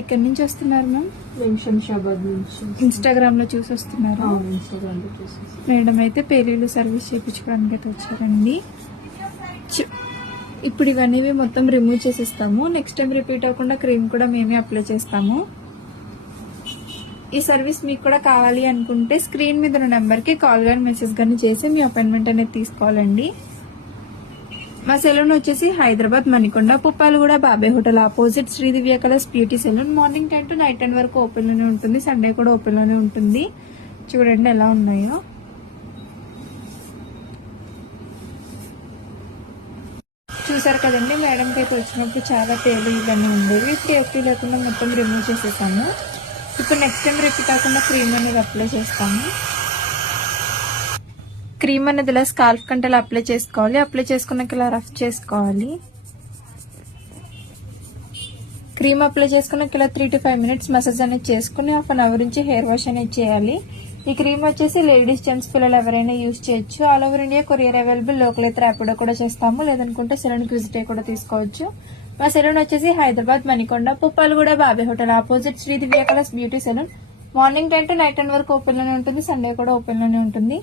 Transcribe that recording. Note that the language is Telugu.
ఎక్కడి నుంచి వస్తున్నారు మ్యామ్? మేము శంషాబాద్ నుంచి. ఇన్స్టాగ్రామ్ లో చూసి వస్తున్నారు. ఇన్స్టాగ్రామ్ లో చూసి. మేడం అయితే పేలీలు సర్వీస్ చేయించుకోవడానికి అయితే వచ్చారండి. ఇప్పుడు ఇవన్నీ మొత్తం రిమూవ్ చేసేస్తాము. నెక్స్ట్ టైం రిపీట్ అవ్వకుండా క్రీమ్ కూడా మేమే అప్లై చేస్తాము. ఈ సర్వీస్ మీకు కూడా కావాలి అనుకుంటే స్క్రీన్ మీద ఉన్న నెంబర్ కి కాల్ గానీ మెసేజ్ గానీ చేసి మీ అపాయింట్మెంట్ అనేది తీసుకోవాలండి. మా సెలూన్ వచ్చేసి Hyderabad Manikonda Puppalaguda Babai hotel opposite Shri Divya colours beauty salon. Morning 10 to night 10 వరకు ఓపెన్ లోనే ఉంటుంది. సండే కూడా ఓపెన్ లోనే ఉంటుంది. చూడండి ఎలా ఉన్నాయో. చూసారు కదండి, మేడంకి అయితే వచ్చినప్పుడు చాలా పేర్లు ఇవన్నీ ఉండేవి. ఇప్పుడు ఎక్కువ లేకుండా మొత్తం రిమూవ్ చేసేసాము. ఇప్పుడు నెక్స్ట్ టైం రిపీట్ కాకుండా క్రీమ్ అనేది అప్లై చేస్తాము. క్రీమ్ అనేది ఇలా స్కాల్ఫ్ కంటే ఇలా అప్లై చేసుకోవాలి. అప్లై చేసుకున్నాక ఇలా రఫ్ చేసుకోవాలి. క్రీమ్ అప్లై చేసుకున్నాక ఇలా 3 to 5 minutes మసాజ్ అనేది చేసుకుని 1/2 hour నుంచి హెయిర్ వాష్ అనేది చేయాలి. ఈ క్రీమ్ వచ్చేసి లేడీస్, జెంట్స్, పిల్లలు ఎవరైనా యూజ్ చేయొచ్చు. All over India courier available. Local అయితే ర్యాపిడో కూడా చేస్తాము. లేదనుకుంటే సెలూన్ కి విజిట్ అయ్యి కూడా తీసుకోవచ్చు. మా సెలూన్ వచ్చేసి Hyderabad Manikonda Puppalaguda Babai hotel opposite Shri Divya colours beauty salon. Morning 10 to night 10 వరకు ఓపెన్ లోనే ఉంటుంది. సండే కూడా ఓపెన్ లోనే ఉంటుంది.